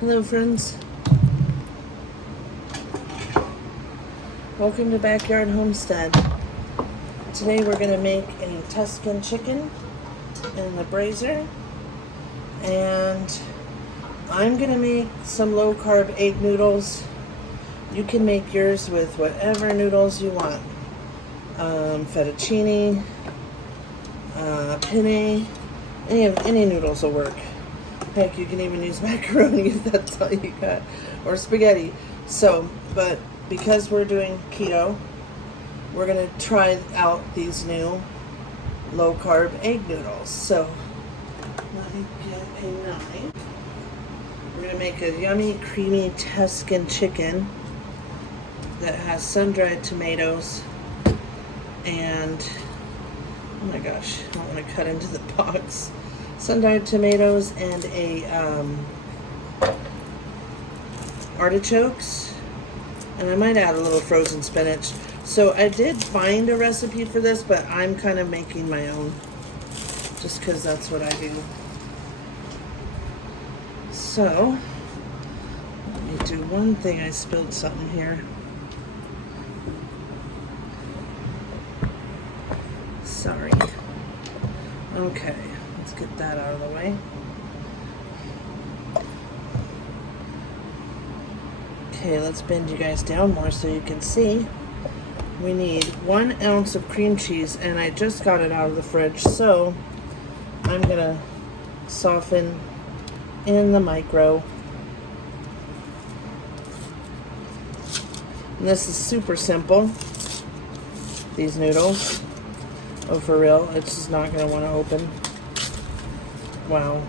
Hello friends, welcome to Backyard Homestead. Today we're going to make a Tuscan chicken in the brazier, and I'm going to make some low carb egg noodles. You can make yours with whatever noodles you want. Fettuccine, penne, any noodles will work. Heck, you can even use macaroni if that's all you got, or spaghetti. So, but because we're doing keto, we're going to try out these new low carb egg noodles. So, let me get a knife. We're going to make a yummy, creamy Tuscan chicken that has sun-dried tomatoes and, oh my gosh, I don't want to cut into the box. Sun-dried tomatoes and artichokes, and I might add a little frozen spinach. So I did find a recipe for this, but I'm kind of making my own just because that's what I do. So let me do one thing. I spilled something here. Sorry. Okay. Let's get that out of the way. Okay, let's bend you guys down more so you can see. We need 1 ounce of cream cheese, and I just got it out of the fridge, so I'm gonna soften in the micro. And this is super simple, these noodles. Oh, for real, it's just not gonna want to open. Wow.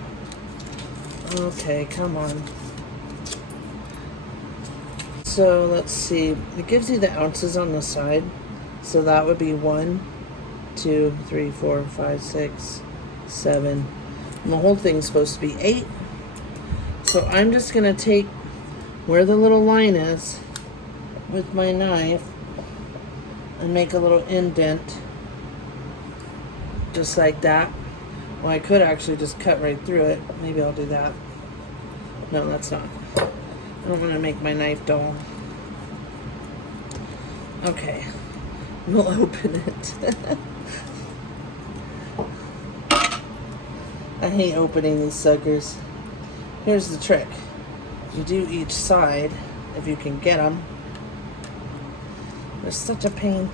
Okay, come on. So let's see. It gives you the ounces on the side. So that would be 1, 2, 3, 4, 5, 6, 7. And the whole thing's supposed to be 8. So I'm just going to take where the little line is with my knife and make a little indent. Just like that. Well, I could actually just cut right through it. Maybe I'll do that. No, that's not. I don't want to make my knife dull. Okay. We'll open it. I hate opening these suckers. Here's the trick. You do each side, if you can get them. They're such a pain.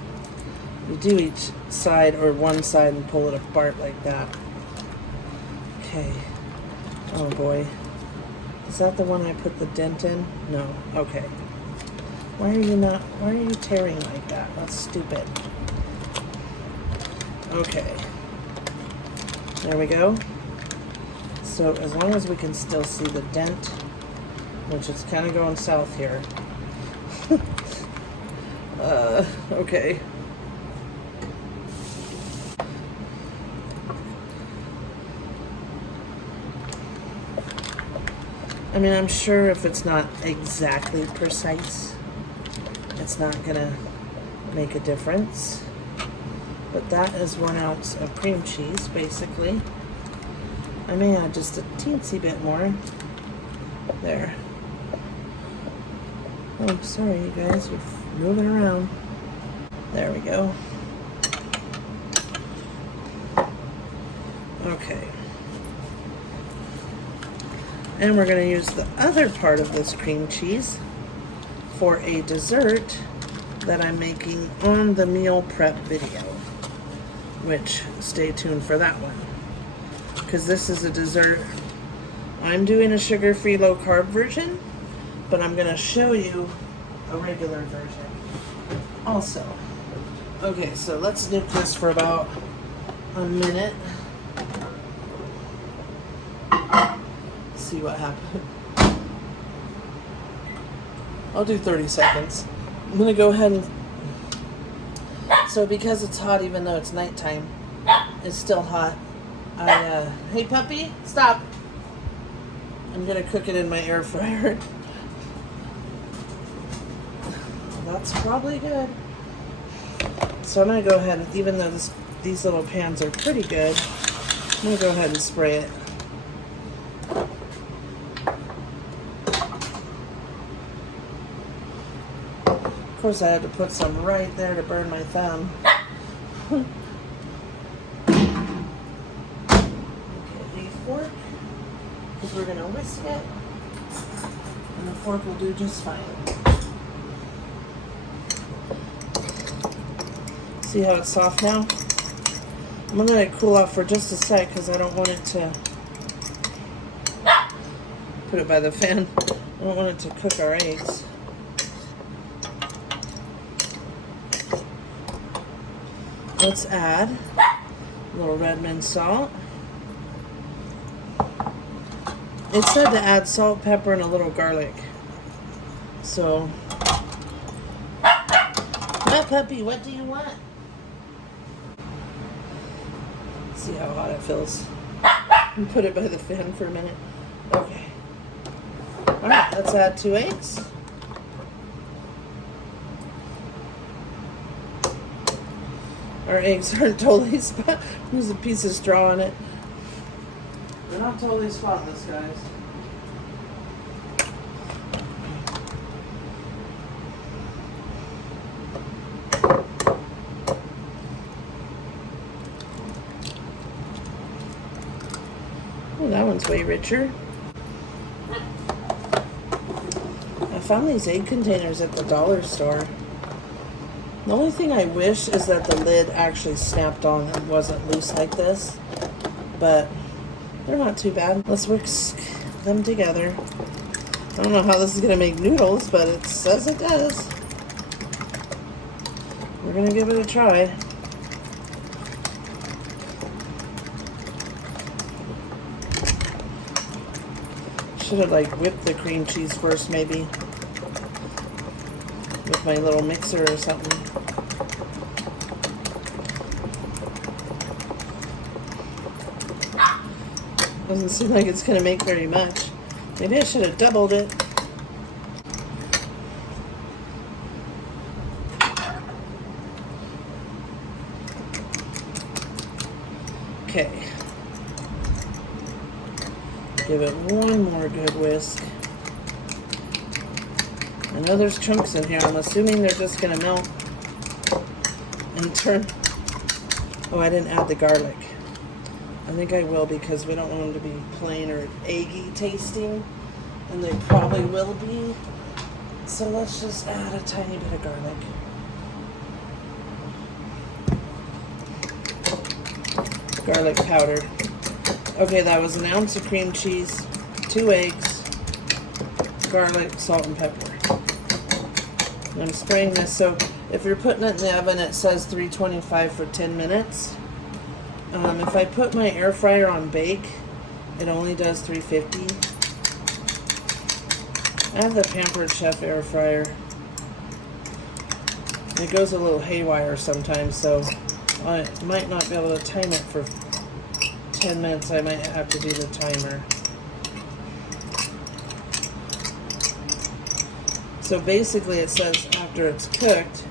You do each side or one side and pull it apart like that. Okay. Oh boy. Is that the one I put the dent in? No. Okay. Why are you tearing like that? That's stupid. Okay. There we go. So as long as we can still see the dent, which is kind of going south here. Okay. I mean, I'm sure if it's not exactly precise, it's not gonna make a difference. But that is 1 ounce of cream cheese, basically. I may add just a teensy bit more. There. Oh, sorry, you guys, you're moving around. There we go. Okay. And we're going to use the other part of this cream cheese for a dessert that I'm making on the meal prep video, which stay tuned for that one, because this is a dessert. I'm doing a sugar-free low-carb version, but I'm going to show you a regular version also. Okay, so let's nuke this for about a minute. See what happens. I'll do 30 seconds. I'm gonna go ahead and, so because it's hot even though it's nighttime, it's still hot. Hey puppy, stop. I'm gonna cook it in my air fryer. That's probably good. So I'm gonna go ahead and, even though these little pans are pretty good, I'm gonna go ahead and spray it. Of course, I had to put some right there to burn my thumb. Okay, the fork, because we're going to whisk it, and the fork will do just fine. See how it's soft now? I'm going to let it cool off for just a sec because I don't want it to put it by the fan. I don't want it to cook our eggs. Let's add a little red mint salt. It said to add salt, pepper, and a little garlic. So, my puppy, what do you want? See how hot it feels. And put it by the fan for a minute. Okay. Alright, let's add 2 eggs. Our eggs aren't totally spotless. There's a piece of straw on it. They're not totally spotless, guys. Oh, that one's way richer. I found these egg containers at the dollar store. The only thing I wish is that the lid actually snapped on and wasn't loose like this. But they're not too bad. Let's whisk them together. I don't know how this is going to make noodles, but it says it does. We're going to give it a try. Should have like whipped the cream cheese first maybe. With my little mixer or something. Doesn't seem like it's going to make very much. Maybe I should have doubled it. Okay. Give it one more good whisk. I know there's chunks in here. I'm assuming they're just going to melt and turn. Oh, I didn't add the garlic. I think I will because we don't want them to be plain or eggy tasting. And they probably will be. So let's just add a tiny bit of garlic. Garlic powder. Okay, that was 1 ounce of cream cheese, 2 eggs, garlic, salt, and pepper. And I'm spraying this, so if you're putting it in the oven, it says 325 for 10 minutes. If I put my air fryer on bake, it only does 350. I have the Pampered Chef air fryer. It goes a little haywire sometimes, so I might not be able to time it for 10 minutes. I might have to do the timer. So basically it says after it's cooked,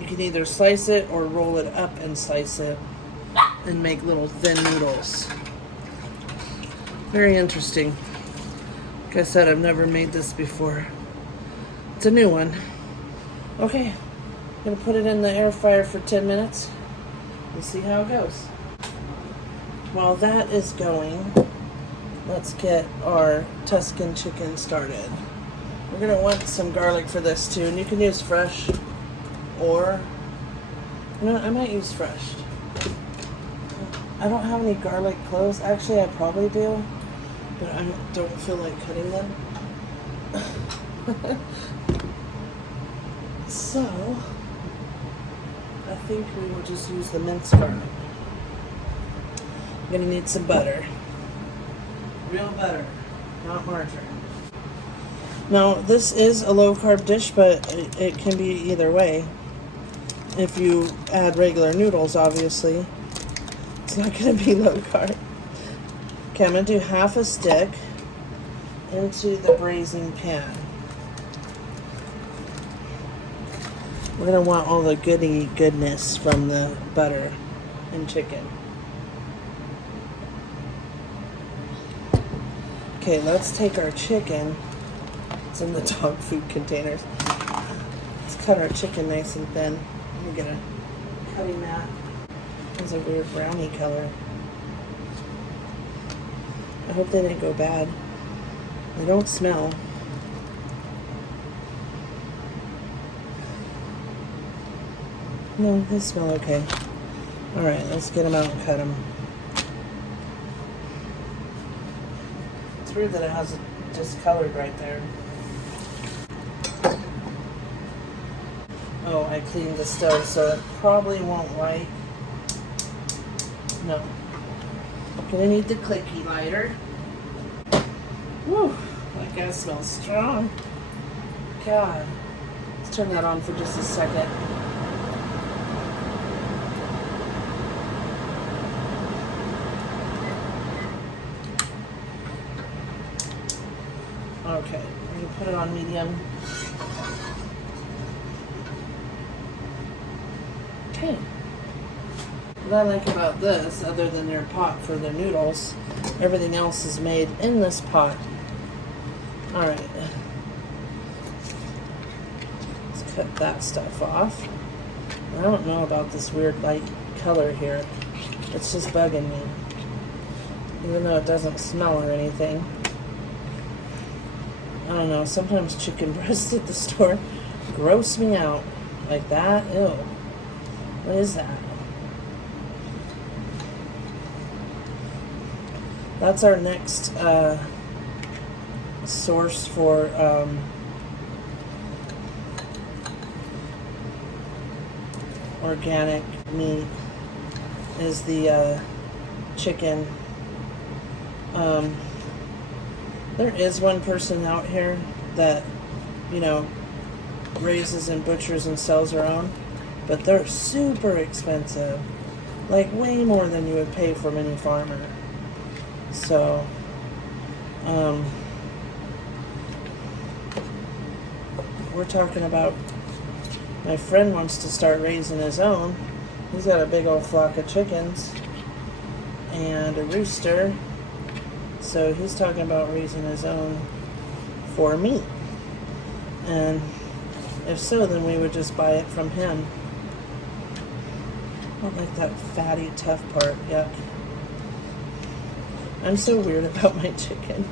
you can either slice it or roll it up and slice it and make little thin noodles. Very interesting. Like I said, I've never made this before. It's a new one. Okay, I'm gonna put it in the air fryer for 10 minutes and see how it goes. While that is going, let's get our Tuscan chicken started. We're going to want some garlic for this too, and you can use fresh or, you know, I might use fresh. I don't have any garlic cloves. Actually, I probably do, but I don't feel like cutting them. So, I think we will just use the minced garlic. I'm going to need some butter. Real butter, not margarine. Now, this is a low-carb dish, but it can be either way. If you add regular noodles, obviously, it's not going to be low-carb. Okay, I'm going to do half a stick into the braising pan. We're going to want all the goodness from the butter and chicken. Okay, let's take our chicken. It's in the dog food containers. Let's cut our chicken nice and thin. Let me get a cutting mat. It's a weird brownie color. I hope they didn't go bad. They don't smell. No, they smell okay. Alright, let's get them out and cut them. It's weird that it has it discolored right there. Oh, I cleaned the stove, so it probably won't light. No. Gonna need the clicky lighter. Whew, that gas smells strong. God. Let's turn that on for just a second. Okay, I'm gonna put it on medium. Okay. What I like about this, other than their pot for the noodles, everything else is made in this pot. Alright. Let's cut that stuff off. I don't know about this weird light color here. It's just bugging me. Even though it doesn't smell or anything. I don't know, sometimes chicken breasts at the store gross me out. Like that, ew. What is that? That's our next source for organic meat is the chicken. There is one person out here that, you know, raises and butchers and sells their own, but they're super expensive, like way more than you would pay from any farmer. So, we're talking about, my friend wants to start raising his own. He's got a big old flock of chickens and a rooster. So he's talking about raising his own for meat. And if so, then we would just buy it from him. I don't like that fatty, tough part. Yuck. I'm so weird about my chicken.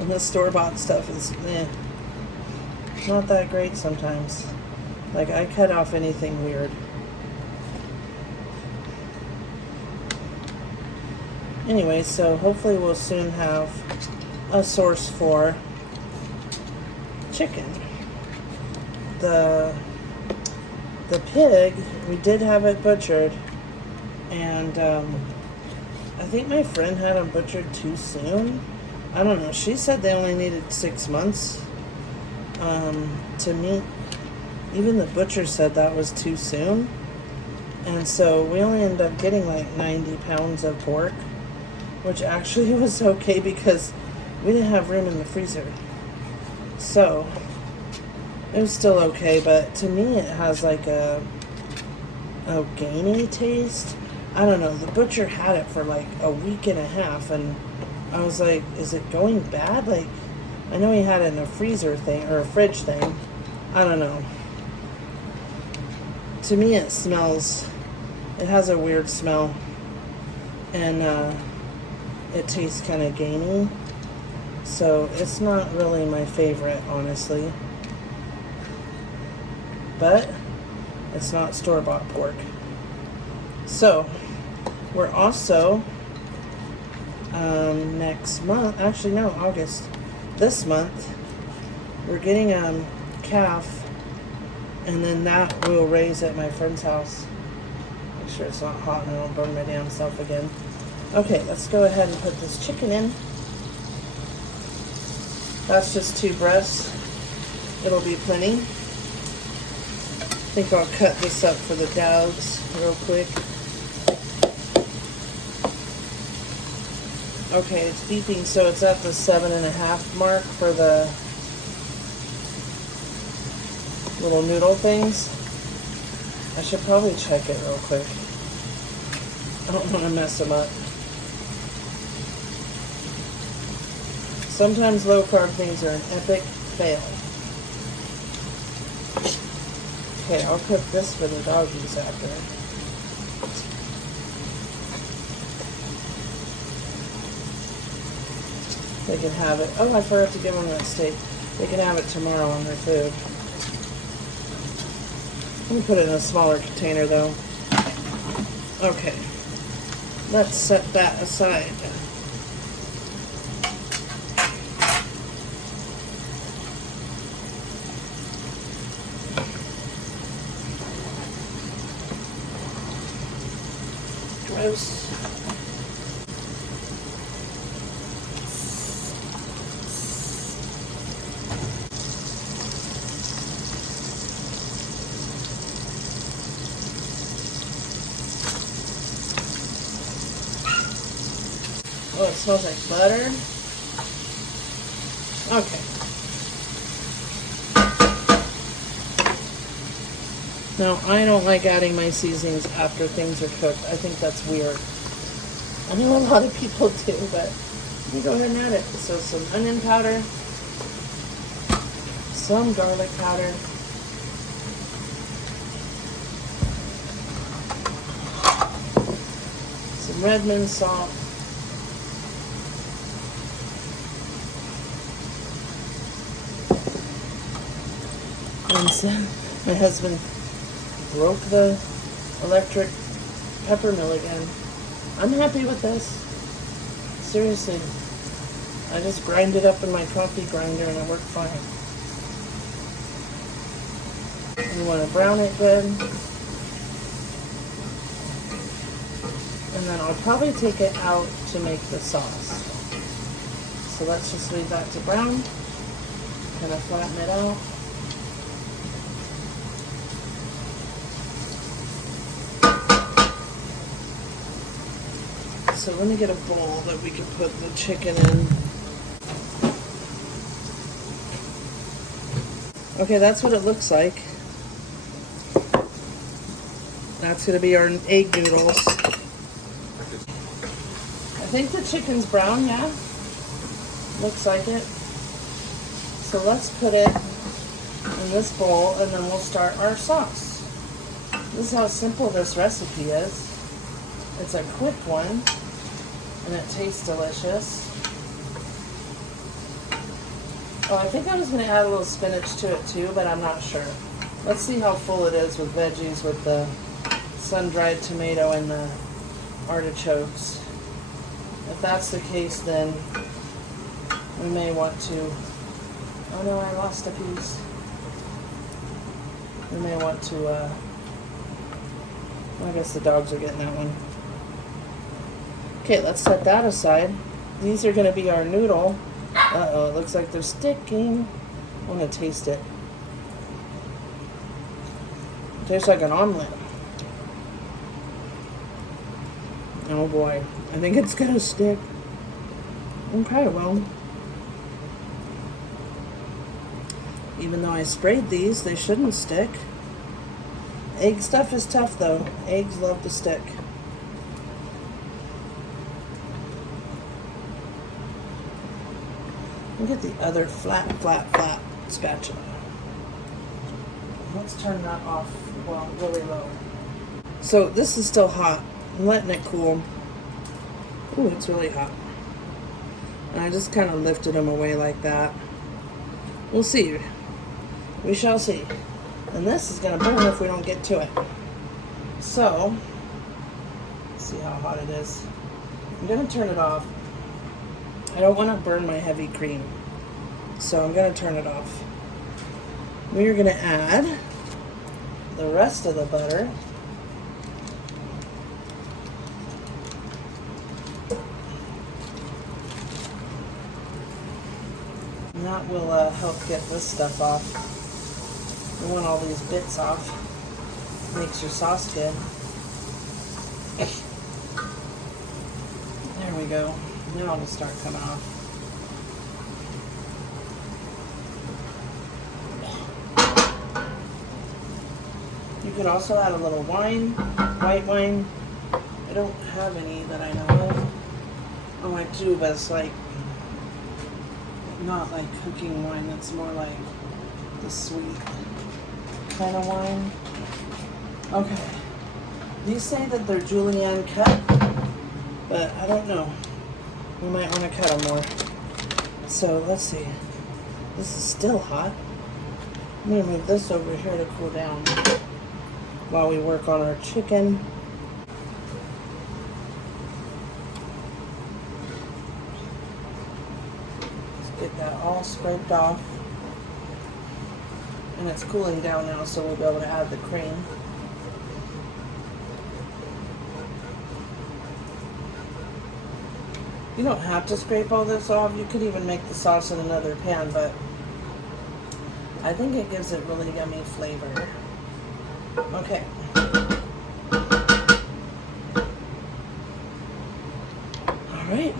And the store-bought stuff is not that great sometimes. Like, I cut off anything weird. Anyway, so hopefully we'll soon have a source for chicken. The pig, we did have it butchered, and I think my friend had them butchered too soon. I don't know. She said they only needed 6 months to meet. Even the butcher said that was too soon. And so we only ended up getting like 90 pounds of pork, which actually was okay because we didn't have room in the freezer. So it was still okay, but to me it has like a gamey taste. I don't know. The butcher had it for like a week and a half, and I was like, is it going bad? Like, I know he had it in a freezer thing, or a fridge thing. I don't know. To me it smells, it has a weird smell, and it tastes kind of gamey. So it's not really my favorite, honestly. But it's not store-bought pork. So we're also next month, actually no, August, this month, we're getting calf, and then that we'll raise at my friend's house. Make sure it's not hot and I don't burn my damn self again. Okay, let's go ahead and put this chicken in. That's just 2 breasts. It'll be plenty. I think I'll cut this up for the dogs real quick. Okay, it's beeping, so it's at the 7.5 mark for the little noodle things. I should probably check it real quick. I don't want to mess them up. Sometimes low carb things are an epic fail. Okay, I'll cook this for the doggies after. They can have it. Oh, I forgot to give them that steak. They can have it tomorrow on their food. Let me put it in a smaller container though. Okay. Let's set that aside. Gross. Oh, it smells like butter. Okay. Now, I don't like adding my seasonings after things are cooked. I think that's weird. I know a lot of people do, but you go ahead and add it. So some onion powder, some garlic powder, some Redmond salt, and so my husband broke the electric pepper mill again. I'm happy with this. Seriously. I just grind it up in my coffee grinder and it worked fine. You want to brown it good. And then I'll probably take it out to make the sauce. So let's just leave that to brown. Kind of flatten it out. So let me get a bowl that we can put the chicken in. Okay, that's what it looks like. That's going to be our egg noodles. I think the chicken's brown, yeah? Looks like it. So let's put it in this bowl and then we'll start our sauce. This is how simple this recipe is. It's a quick one. And it tastes delicious. Oh, I think I was going to add a little spinach to it too, but I'm not sure. Let's see how full it is with veggies, with the sun-dried tomato and the artichokes. If that's the case, then we may want to... Oh no, I lost a piece. We may want to... well, I guess the dogs are getting that one. Okay, let's set that aside. These are going to be our noodle. Uh-oh, it looks like they're sticking. I want to taste it. It tastes like an omelet. Oh boy, I think it's going to stick. Okay, well. Even though I sprayed these, they shouldn't stick. Egg stuff is tough though. Eggs love to stick. Get the other flat spatula. Let's turn that off, well, really low. So this is still hot. I'm letting it cool. Ooh, it's really hot. And I just kind of lifted them away like that. We'll see. We shall see. And this is going to burn if we don't get to it. So, let's see how hot it is. I'm going to turn it off. I don't want to burn my heavy cream, so I'm going to turn it off. We are going to add the rest of the butter. And that will help get this stuff off. We want all these bits off. Makes your sauce good. There we go. Now it'll start coming off. You could also add a little wine, white wine. I don't have any that I know of. Oh, I do, but it's like not like cooking wine. It's more like the sweet. kind of wine. Okay. These say that they're julienne cut, but I don't know. We might want to cut them more. So let's see. This is still hot. I'm going to move this over here to cool down while we work on our chicken. Let's get that all scraped off. And it's cooling down now, so we'll be able to add the cream. You don't have to scrape all this off. You could even make the sauce in another pan, but I think it gives it really yummy flavor. Okay. All right.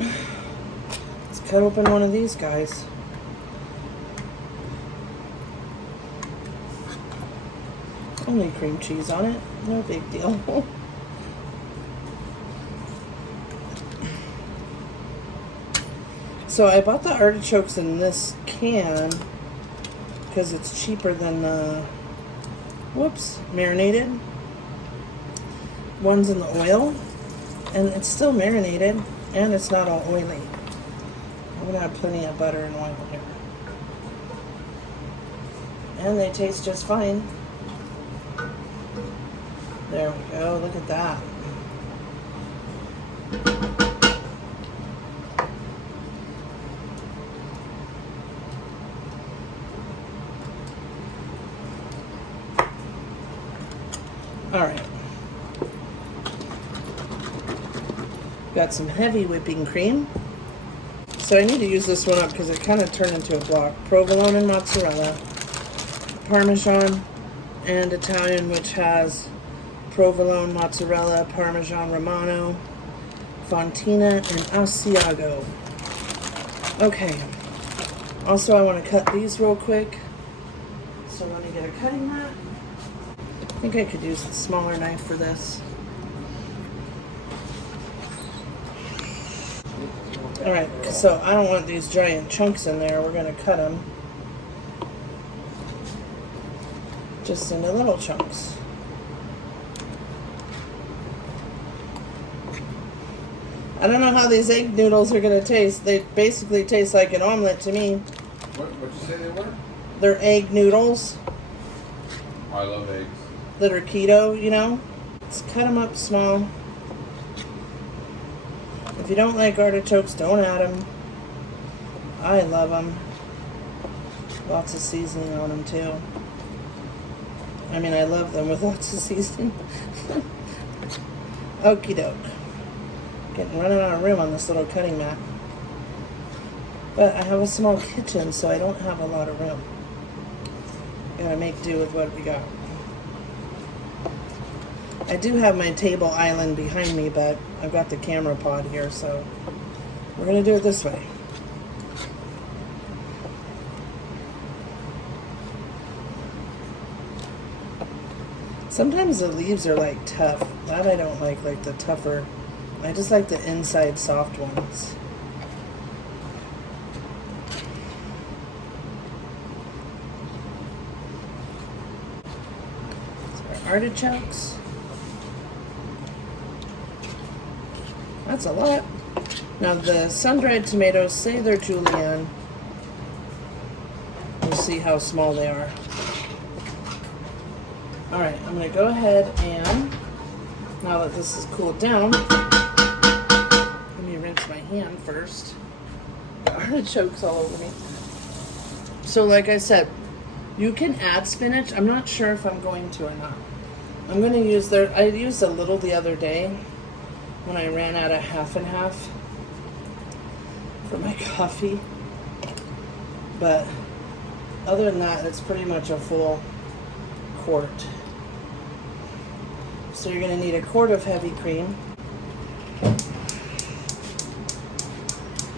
Let's cut open one of these guys. Only cream cheese on it. No big deal. So I bought the artichokes in this can because it's cheaper than the, marinated ones in the oil. And it's still marinated and it's not all oily. I'm gonna have plenty of butter and oil here. And they taste just fine. There we go, look at that. All right. Got some heavy whipping cream. So I need to use this one up because it kind of turned into a block. Provolone and mozzarella, Parmesan and Italian, which has provolone, mozzarella, Parmesan Romano, Fontina, and Asiago. Okay. Also, I want to cut these real quick. So let me get a cutting mat. I think I could use the smaller knife for this. Alright, so I don't want these giant chunks in there. We're going to cut them just into little chunks. I don't know how these egg noodles are going to taste. They basically taste like an omelet to me. What'd you say they were? They're egg noodles. Oh, I love eggs. That are keto, you know. Let's cut them up small. If you don't like artichokes, don't add them. I love them. Lots of seasoning on them too. I mean, I love them with lots of seasoning. Okie doke. Running out of room on this little cutting mat. But I have a small kitchen, so I don't have a lot of room. Gotta make do with what we got. I do have my table island behind me, but I've got the camera pod here, so we're going to do it this way. Sometimes the leaves are like tough. That I don't like the tougher. I just like the inside soft ones. So our artichokes. That's a lot. Now the sun-dried tomatoes, say they're julienne. We'll see how small they are. Alright, I'm going to go ahead and, now that this is cooled down, let me rinse my hand first. The artichokes all over me. So like I said, you can add spinach. I'm not sure if I'm going to or not. I'm going to use I used a little the other day when I ran out of half and half for my coffee. But other than that, it's pretty much a full quart. So you're going to need a quart of heavy cream.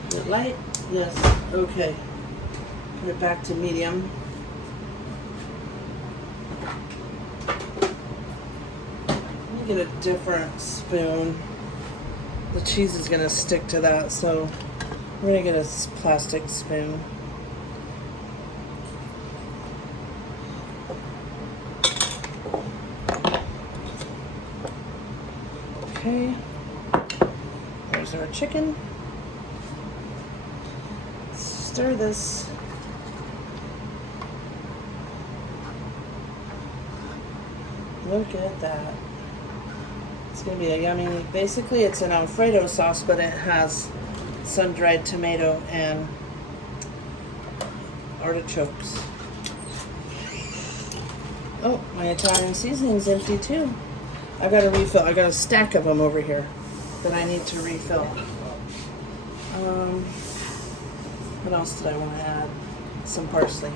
Is it light? Yes. Okay. Put it back to medium. Let me get a different spoon. The cheese is going to stick to that, so we're going to get a plastic spoon. Okay. There's our chicken. Stir this. Look at that. It's going to be a yummy, basically it's an Alfredo sauce, but it has sun-dried tomato and artichokes. Oh, my Italian seasoning's empty too. I got to refill. I got a stack of them over here that I need to refill. What else did I want to add? Some parsley.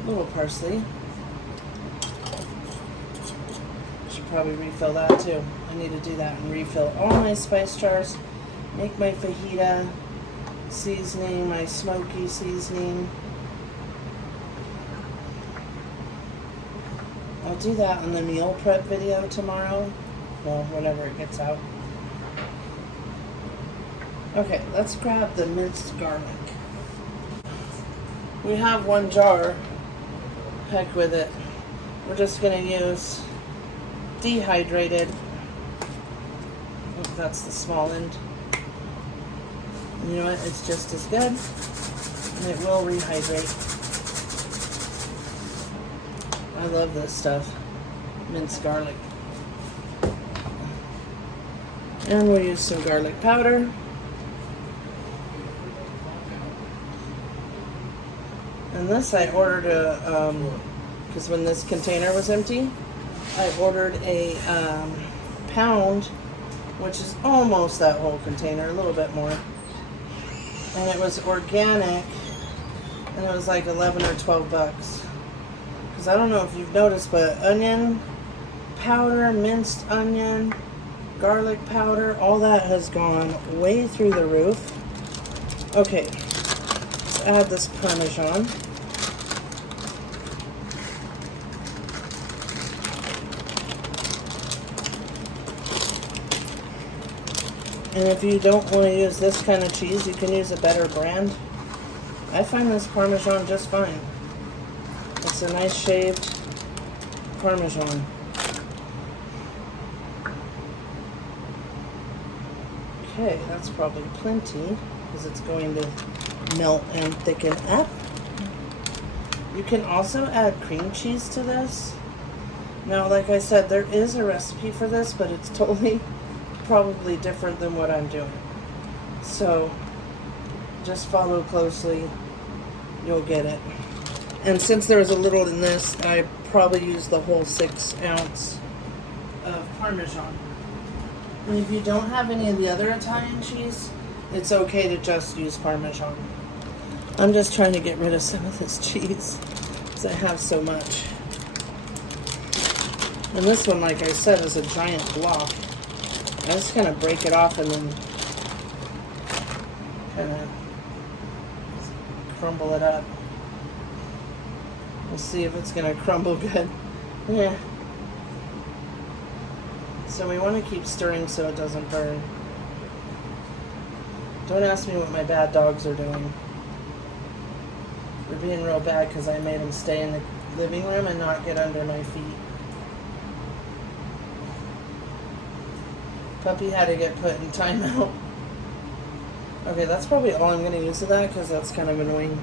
A little parsley. Should probably refill that too. I need to do that and refill all my spice jars. Make my fajita seasoning, my smoky seasoning. I'll do that in the meal prep video tomorrow. Well, whenever it gets out. Okay, let's grab the minced garlic. We have 1 jar. Heck with it. We're just going to use dehydrated. Oh, that's the small end. You know what? It's just as good. And it will rehydrate. I love this stuff. Minced garlic. And we'll use some garlic powder. And this I ordered because when this container was empty, I ordered a pound, which is almost that whole container, a little bit more. And it was organic, and it was like 11 or 12 bucks. Because I don't know if you've noticed, but onion powder, minced onion, garlic powder, all that has gone way through the roof. Okay, let's add this Parmesan. And if you don't want to use this kind of cheese, you can use a better brand. I find this Parmesan just fine. It's a nice shaved Parmesan. Okay, that's probably plenty because it's going to melt and thicken up. You can also add cream cheese to this. Now, like I said, there is a recipe for this, but it's totally probably different than what I'm doing. So just follow closely, you'll get it. And since there was a little in this, I probably used the whole 6 ounce of Parmesan. And if you don't have any of the other Italian cheese, it's okay to just use Parmesan. I'm just trying to get rid of some of this cheese because I have so much. And this one, like I said, is a giant block. I just kind of break it off and then kind of crumble it up. We'll see if it's going to crumble good. Yeah. So we want to keep stirring so it doesn't burn. Don't ask me what my bad dogs are doing. They're being real bad because I made them stay in the living room and not get under my feet. Puppy had to get put in timeout. Okay, that's probably all I'm going to use of that because that's kind of annoying.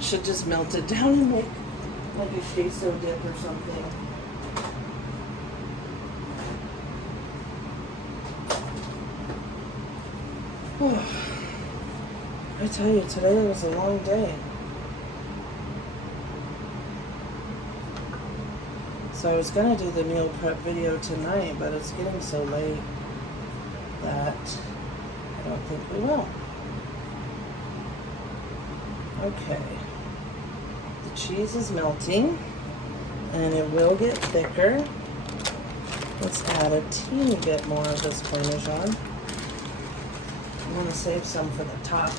Should just melt it down and make like a queso dip or something. I tell you, today was a long day. So I was going to do the meal prep video tonight, but it's getting so late that I don't think we will. Okay. The cheese is melting, and it will get thicker. Let's add a teeny bit more of this Parmesan. I'm going to save some for the top.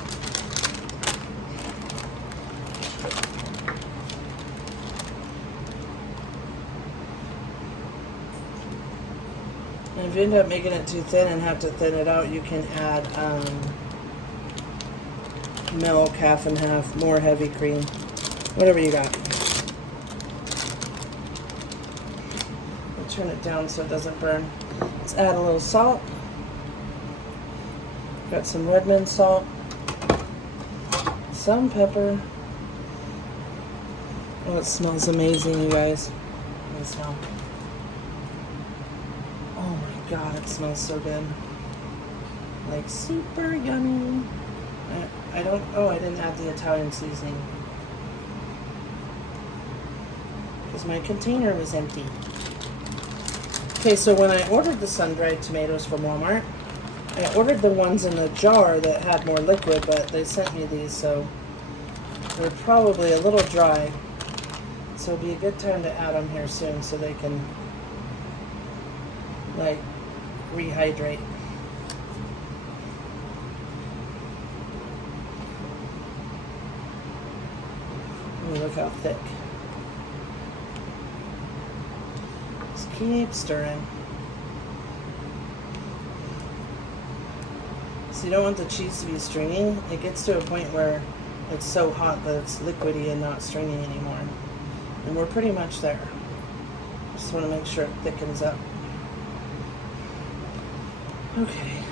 And if you end up making it too thin and have to thin it out, you can add milk, half and half, more heavy cream, whatever you got. I'll turn it down so it doesn't burn. Let's add a little salt. Got some Redmond salt, some pepper. Oh, it smells amazing, you guys. Let me smell. Oh my god, it smells so good. Like super yummy. I didn't add the Italian seasoning because my container was empty. Okay, so when I ordered the sun-dried tomatoes from Walmart, I ordered the ones in the jar that had more liquid, but they sent me these, so they're probably a little dry. So it'll be a good time to add them here soon so they can, like, rehydrate. Ooh, look how thick. Just keep stirring. So you don't want the cheese to be stringy. It gets to a point where it's so hot that it's liquidy and not stringy anymore. And we're pretty much there. Just want to make sure it thickens up. Okay.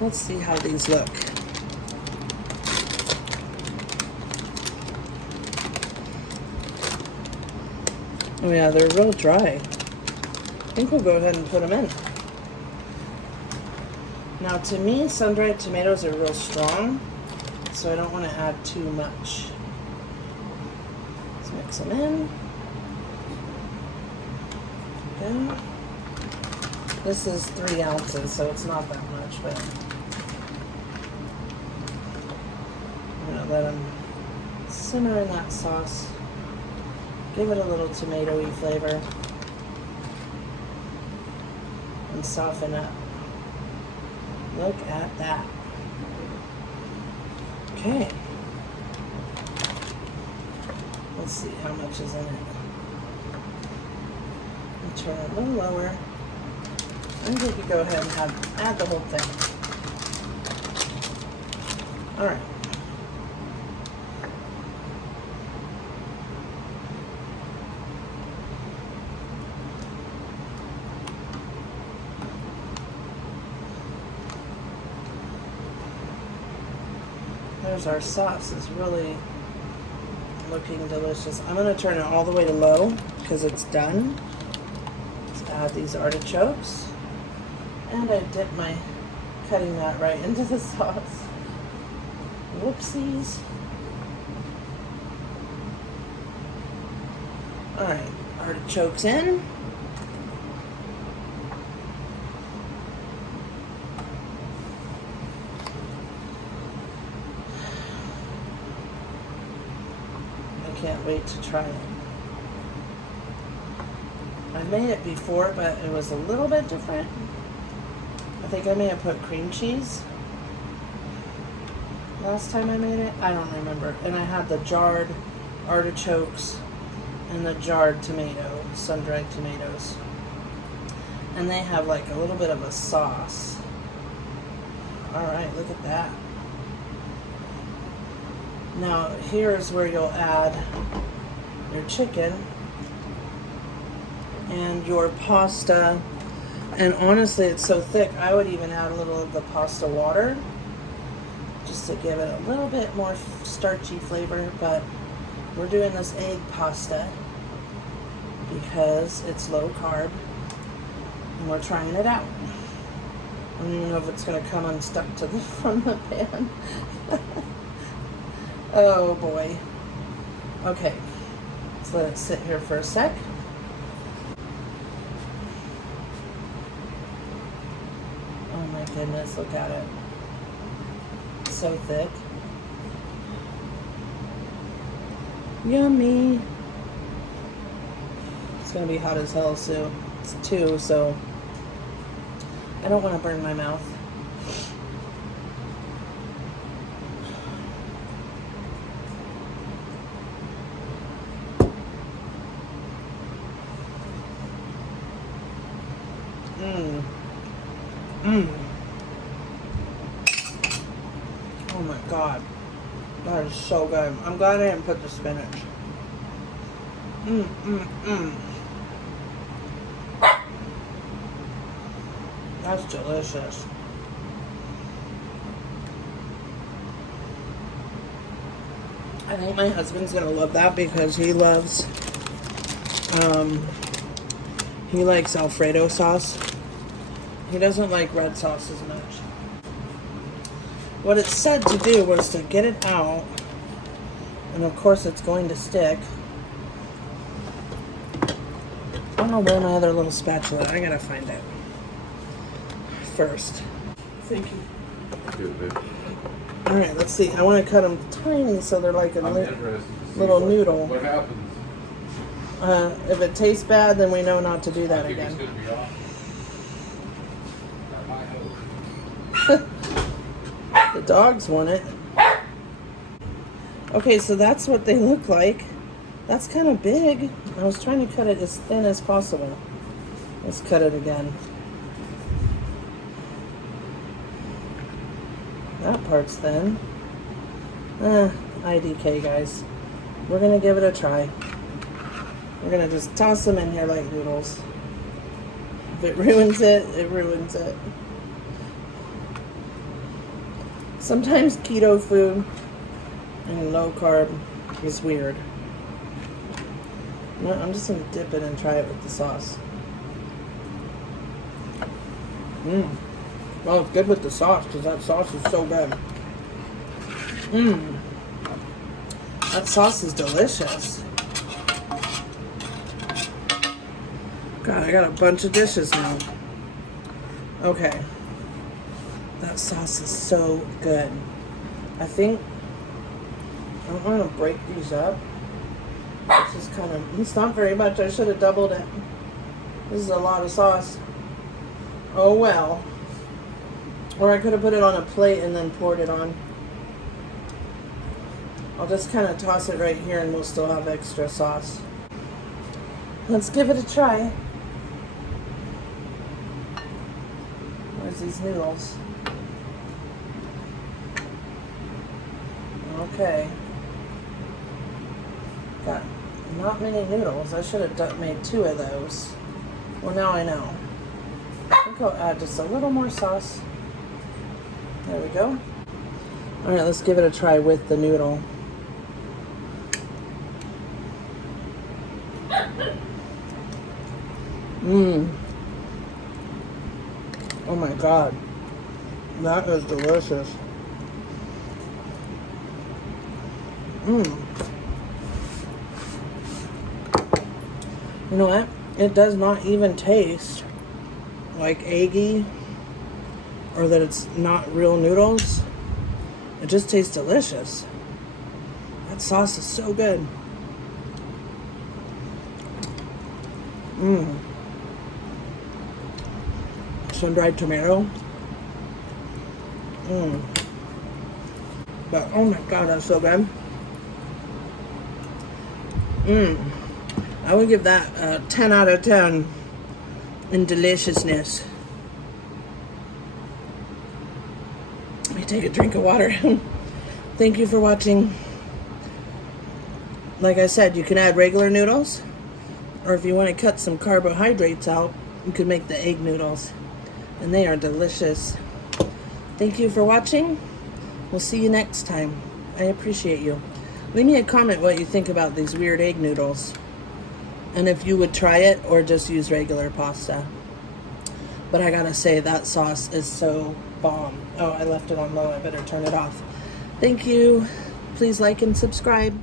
Let's see how these look. Oh yeah, they're real dry. I think we'll go ahead and put them in. Now to me, sun-dried tomatoes are real strong, so I don't want to add too much. Let's mix them in. Okay. This is 3 ounces, so it's not that much, but I'm gonna let them simmer in that sauce. Give it a little tomatoey flavor and soften up. Look at that. Okay. Let's see how much is in it. I'll turn it a little lower. I think we could go ahead and add the whole thing. All right. There's our sauce. It's really looking delicious. I'm going to turn it all the way to low because it's done. Let's add these artichokes. And I dip my cutting mat right into the sauce. Whoopsies. Alright, artichokes in. I can't wait to try it. I've made it before, but it was a little bit different. I think I may have put cream cheese last time I made it. I don't remember. And I had the jarred artichokes and the jarred tomato, sun-dried tomatoes. And they have like a little bit of a sauce. Alright, look at that. Now, here's where you'll add your chicken and your pasta. And honestly, it's so thick, I would even add a little of the pasta water just to give it a little bit more starchy flavor. But we're doing this egg pasta because it's low carb and we're trying it out. I don't even know if it's going to come unstuck to from the pan. Oh boy. Okay, let's let it sit here for a sec. Oh my goodness, look at it. So thick. Yummy. It's gonna be hot as hell soon. It's 2, so I don't want to burn my mouth. Oh my god. That is so good. I'm glad I didn't put the spinach. That's delicious. I think my husband's gonna love that because he loves, he likes Alfredo sauce. He doesn't like red sauce as much. What it said to do was to get it out, and of course it's going to stick. I don't know where my other little spatula is. I gotta find it first. Thank you. Good, babe. All right, let's see. I want to cut them tiny so they're like a I'm interested to see little noodle. What happens? If it tastes bad, then we know not to do that I think again. it's gonna be off. The dogs want it. Okay, so that's what they look like. That's kind of big. I was trying to cut it as thin as possible. Let's cut it again. That part's thin. IDK, guys. We're going to give it a try. We're going to just toss them in here like noodles. If it ruins it, it ruins it. Sometimes keto food and low carb is weird. No, I'm just going to dip it and try it with the sauce. Well, it's good with the sauce because that sauce is so good. That sauce is delicious. God, I got a bunch of dishes now. Okay. That sauce is so good. I think I'm going to break these up. This is kind of, it's not very much. I should have doubled it. This is a lot of sauce. Oh well. Or I could have put it on a plate and then poured it on. I'll just kind of toss it right here and we'll still have extra sauce. Let's give it a try. Where's these noodles? Okay. Got not many noodles. I should have made 2 of those. Well, now I know. I think I'll add just a little more sauce. There we go. All right, let's give it a try with the noodle. Oh my God. That is delicious. You know what? It does not even taste like eggy or that it's not real noodles. It just tastes delicious. That sauce is so good. Sun-dried tomato. But oh my God, that's so good. I would give that a 10 out of 10 in deliciousness. Let me take a drink of water. Thank you for watching. Like I said, you can add regular noodles, or if you want to cut some carbohydrates out, you could make the egg noodles, and they are delicious. Thank you for watching. We'll see you next time. I appreciate you. Leave me a comment what you think about these weird egg noodles, and if you would try it or just use regular pasta. But I gotta say, that sauce is so bomb. Oh, I left it on low. I better turn it off. Thank you. Please like and subscribe.